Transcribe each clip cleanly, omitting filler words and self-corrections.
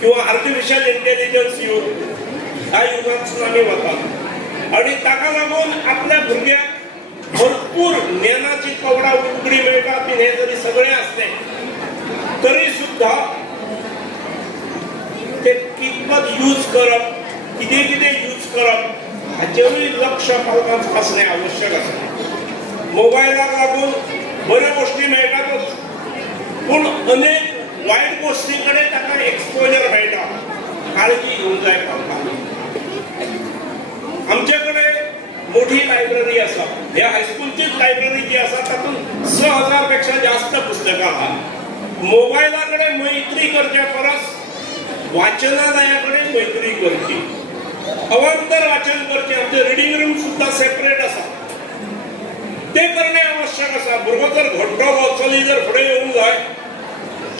किंवा artificial intelligence युग ह्या युगांत आमी वतात आणि ताका लागून आपल्या भुरग्याक भरपूर ज्ञानाची कवडा उगडी मेळटा बीन हे जरी सगळे असले तरी सुद्धा ते कितपत यूज करप कितें कितें यूज करप हाचेरूय लक्ष पालकांचं असणे आवश्यक आसा। मोबायलाक लागून बऱ्यो गोष्टी मेळटातच पूण अनेक वायट गोष्टी कडेन ताका एक्सपोजर मेळटा। काळजी घेवंक जाय पालकांनी। आमचे कडेन मोठी लायब्ररी आसा, ह्या हायस्कूलचीच लायब्ररी जी आसा तातूंत 6000 पेक्षा जास्त पुस्तकां आहात। मोबायला कडेन मैत्री करचे परस वाचनालया कडेन मैत्री करची, अवांतर वाचन करचे। आमचे रिडिंग रूम सुद्धा सेपरेट आसा, ते करणे आवश्यक आसा। भुरगो जर घडटलो चली जर फुडें येवंक जाय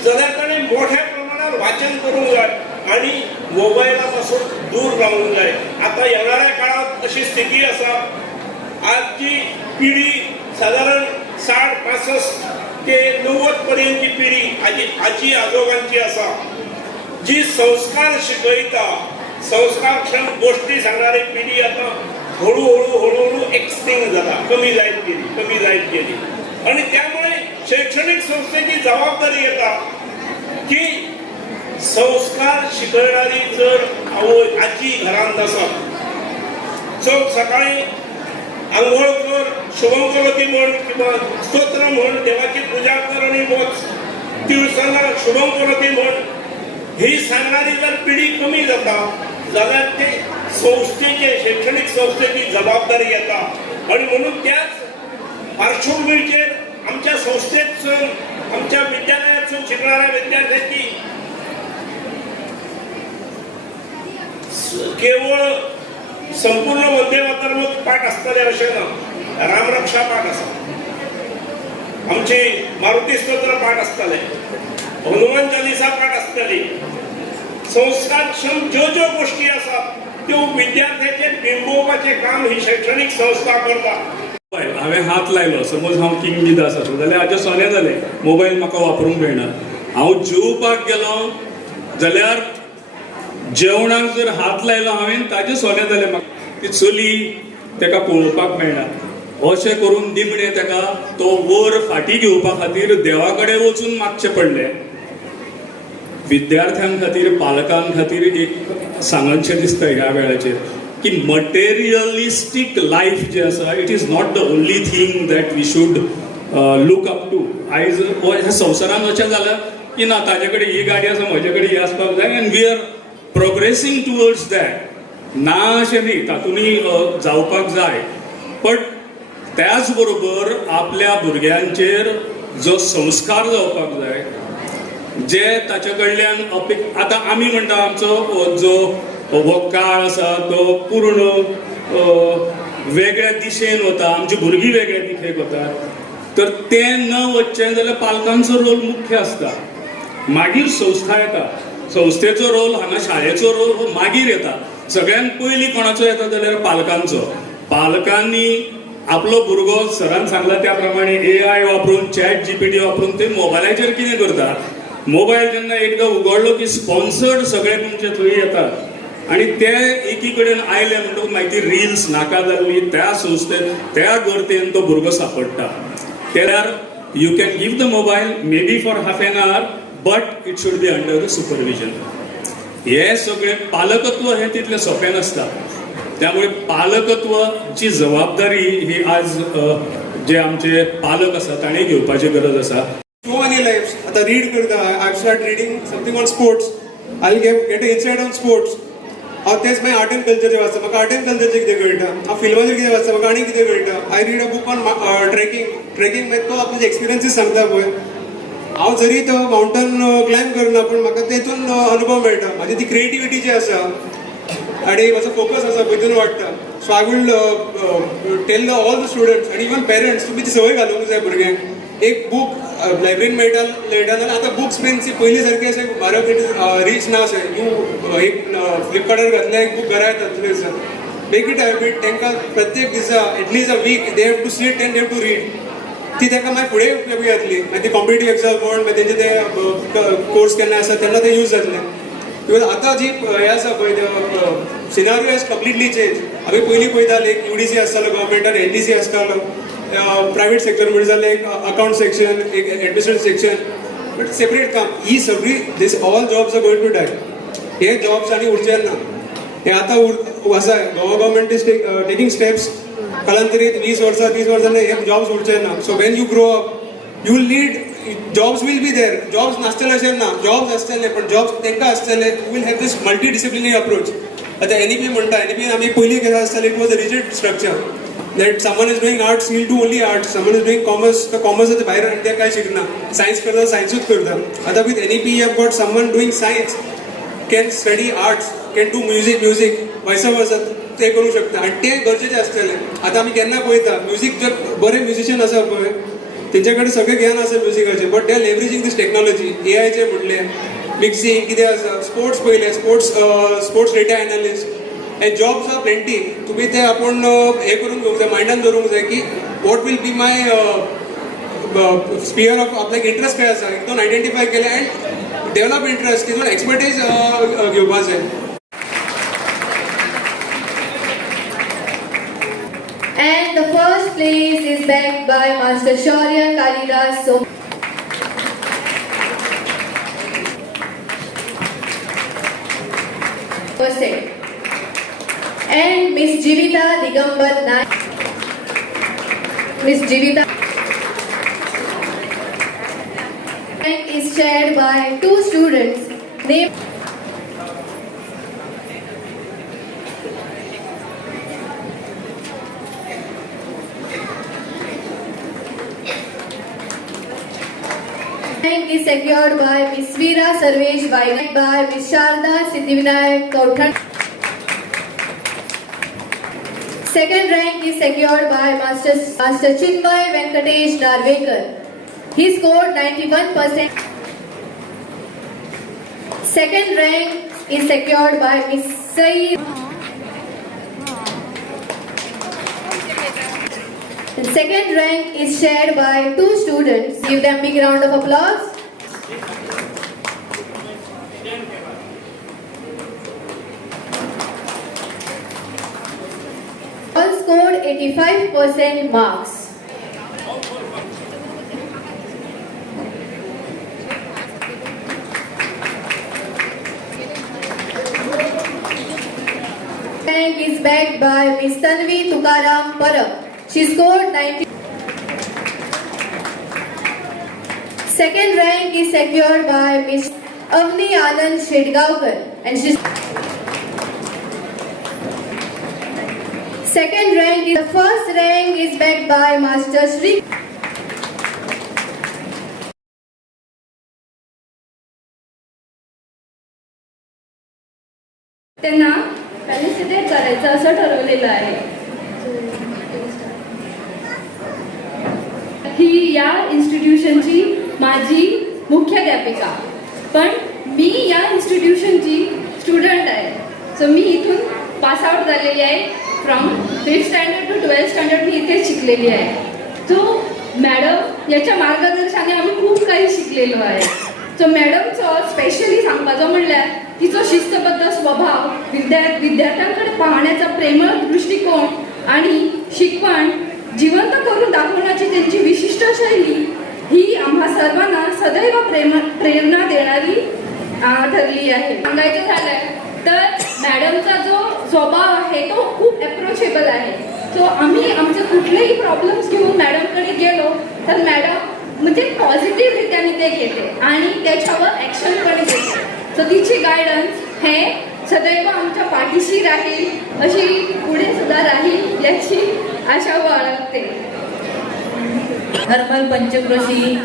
जाल्यार ताणें मोठ्या प्रमाणात वाचन करूंक जाय आणि मोबायला पासून दूर रावूंक जाय। आता येणाऱ्या काळात अशी स्थिती आसा, आजची पिढी साधारण 60-65 ते 90 पर्यंतची पिढी आजी आजोबांची आसा, जी संस्कार शिकयता, संस्कारक्षम गोष्टी सांगणारी पिढी आता हळूहळू एक्सटिंक्ट जाता, कमी जायत गेली आणि त्यामुळे शैक्षणिक संस्थेची जबाबदारी येता की संस्कार शिकवणारी जर आवय आजी घरांत आसत, चल सकाळी आंघोळ कर, शुभंकरोती म्हण किंवा स्तोत्र म्हण, देवाची पूजा कर आणि वच, तिळसांगा शुभंकरोती म्हण, ही सांगणारी जर पिढी कमी जाता जाल्यार ते संस्थेचे शैक्षणिक संस्थेची जबाबदारी येता आणि म्हणून त्याच पार्श्वभूमीचेर आमच्या संस्थेतसून आमच्या विद्यालयातून शिकणाऱ्या विद्यार्थ्यांची केवळ संपूर्ण वंदे मातरमच पाठ असतले अशें ना, रामरक्षा पाठ आसा, आमची मारुती स्तोत्र पाठ असतले, हनुमान चालिसा पाठ असतली। संस्कारक्षम ज्यो गोष्टी आसात त्यो विद्यार्थ्याचे बिंबोवपाचे काम ही शैक्षणिक संस्था करता। हांवें हात लायलो, समज हांव किंग मिदास आसूं जाल्यार हाजें सोनें जालें, मोबायल म्हाका वापरूंक मेळना। हांव जेवपाक गेलो जाल्यार जेवणाक जर हात लायलो हांवें, ताजें सोनें जालें म्हाका। ती चली ताका पळोवपाक मेळना, अशें करून निमणें ताका तो वर फाटी घेवपा खातीर देवा कडेन वचून मागचें पडलें। विद्यार्थ्यां खातीर पालकां खातीर एक सांगनशें दिसता ह्या वेळाचेर की मटेरियलिस्टीक लायफ जे आसा it is not the only thing that we should look up to. आयज ह्या संवसारांत अशें जालां की ना ताजे कडेन ही गाडी आसा, म्हजे कडेन ही आसपाक जाय, and we are progressing towards that. ना अशें न्ही, तातूंतय जावपाक जाय, बट त्याच बरोबर आपल्या भुरग्यांचेर जो संस्कार जावपाक जाय जे ताचे कडल्यान आतां आमी म्हणटा आमचो जो हो काळ आसा तो पूर्ण वेगळ्या दिशेन वता, आमची भुरगीं वेगळ्या दिशेक वतात, तर तें न वचचें जाल्यार पालकांचो रोल मुख्य आसता. मागीर संस्था येता, संस्थेचो रोल हांगा शाळेचो रोल हो मागीर येता. सगळ्यात पयलीं कोणाचो येता जाल्यार पालकांचो. पालकांनी आपलो भुरगो सरान सांगला त्या प्रमाणे AI वापरून ChatGPT वापरून ते मोबायलाचेर कितें करता. मोबायल जेन्ना एकदां उगडलो की स्पॉन्सर्ड सगळे तुमचे थंय येतात आणि ते एकी कडेन आयले म्हणटकूच मागीर रिल्स नाका जाल्ली त्या संस्थेन त्या गर्तेन तो भुरगो सांपडटा. त्यार you can give the mobile may be for half an hour but it should be under the supervision. हे सगळे पालकत्व हे तितलें सोंपें नासता. त्यामुळे पालकत्वाची जबाबदारी ही आज जे आमचे पालक आसा ताणें घेवपाची गरज आसा. So many lives. आता read करता. I've started reading something on sports. I'll get an insight on sports. हांव तेच मागीर आर्ट एंड कल्चरचे वाचता. म्हाका आर्ट एंड कल्चरचे कितें कळटा. हांव फिल्माचेर कितें वाचता. म्हाका आनी कितें कळटा. I read a book on trekking मागीर तो आपले एक्सपिरियन्सीस सांगता पळय. हांव जरी तो माउंटन क्लायंब करना पूण म्हाका तेतून अनुभव मेळटा. म्हाजी ती क्रिएटिविटी जी आसा आणि म्हजो फोकस आसा तितून वाडटा. So I would tell all the students आणि इवन पेरंट्स तुमी ती संवय घालूंक जाय भुरग्यांक. एक बूक लायब्ररीन मेळटा जाल्यार आतां बुक्स बीन पयलीं सारके अशें म्हारग रीच ना अशें. तूं एक फ्लिपकार्टार घातलें एक बूक घरा येता दुसरे दिसा. Make it habit. तांकां प्रत्येक दिसा at least a week they have to sit and they have to read. ती ताका मागीर फुडें उपयोगी जातली. मागीर ती कॉम्पिटेटीव एग्जाम म्हण मागीर तेंचे ते कोर्स केन्ना आसा तेन्ना ते यूज जातले. बिकॉज आतां जी हे आसा पळय सिनारियो हॅज कंप्लिटली चेंज. आमी पयलीं पळयताले एक UDC आसतालो गव्हर्मेंटान, NDC आसतालो, प्रायवेट सेक्टर म्हणजे जालें एक अकाउंट सेक्शन, एक एडमिनिस्ट्रेशन सेक्शन, बट सेपरेट काम. ही सगळी this all jobs are going to die. हे जॉब्स आनी उरचे ना. हे आतां आसा गव्हर्मेंट इज टेकिंग स्टेप्स. कालांतरीत 20 वर्सां 30 वर्सांनी हे जॉब्स उरचे ना. So when you grow up you will need jobs will be there. Jobs नासतले अशें ना. जॉब्स आसतले पण जॉब्स तांकां आसतले. You will have this multi disciplinary approach. आतां NEP म्हणटा. NEP आमी पयलीं कितें आसतालें it was a rigid structure. That someone is doing arts, he'll do only arts. Someone is doing commerce, the commerce is भायर आणि ते काय शिकना. Science करता, scienceच करता. आता with NEP you have got someone doing science, can study arts, can do music, vice versa. ते करू शकता आणि ते गरजेचे असतले. आता आम्ही केन्ना पळयता म्युझिक जे बरे म्युझिशियन आसा पळय तेंच्याकडे सगळे ज्ञान आसा म्युझिकाचे but they are leveraging this technology. AIचे म्हटलें मिक्सिंग कितें आसा. स्पोर्ट्स पळयले sports data analyst and jobs are plenty. तुम्ही ते आपण हे करून घेऊक जाय, माइंडान दवरूंक जाय की what will be my sphere of आपल्याक इंट्रस्ट काय आसा हितून आयडेंटिफाय केले अँड डेव्हलप इंट्रस्ट तितून एक्सपर्टीज घेवपा जाय. And the first place is backed by Master Shaurya Kalidas Som. Percent. And Miss Jivita Digambar Naik. Miss Jivita Naik is chaired by 2 students named is secured by Miss Veera Sarvesh Vainak by Miss Sharda Siddhivinayak Kauthan. Second rank is secured by Master Chinmay Venkatesh Narvekar. He scored 91%. Second rank is secured by Miss Saeed. The second rank is shared by 2 students. Give them a big round of applause. All scored 85% marks. Rank is backed by Miss Tanvi Tukaram Parab. She scored 90. Second rank is secured by Miss Avni Anand Shedgaonkar and she. Second rank is the first rank is backed by Master Shri. त्यांना फॅलिसिटेट करायचं असं ठरवलेलं आहे. ही या इन्स्टिट्यूशनची माझी मुख्याध्यापिका, पण मी या इन्स्टिट्यूशनची स्टुडंट आहे. सो मी इथून पासआउट झालेली आहे. From 5th standard to 12th standard मी इथे शिकलेली आहे. सो मॅडम याच्या मार्गदर्शनाने आम्ही खूप काही शिकलेलो आहे. सो मॅडमचं स्पेशली सांगपाचो म्हणल्यार तिचो शिस्तबद्ध स्वभाव, विद्यार्थ्यांकडे पाहण्याचा प्रेमळ दृष्टिकोन आणि शिकवण जिवंत करून दाखवण्याची त्यांची विशिष्ट शैली ही आम्हा सर्वांना सदैव प्रेरणा देणारी ठरली आहे. सांगायचं झालं तर मॅडमचा जो स्वभाव आहे तो खूप अप्रोचेबल आहे. सो आम्ही आमचे कुठलेही प्रॉब्लेम्स घेऊन मॅडमकडे गेलो तर मॅडम म्हणजे पॉझिटिव्हरित्याने ते घेते आणि त्याच्यावर ॲक्शन पण घेते. सो तिची गायडन्स हे सदैव आमच्या पाठीशी राहील, अशी पुढे सुद्धा राहील याची आशा बाळगते. हर्मल पंचक्रोशी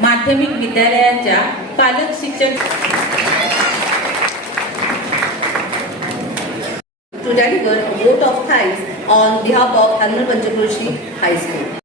माध्यमिक विद्यालयाच्या पालक शिक्षक to deliver a vote of thanks on behalf of Harmal Panchakroshi High School.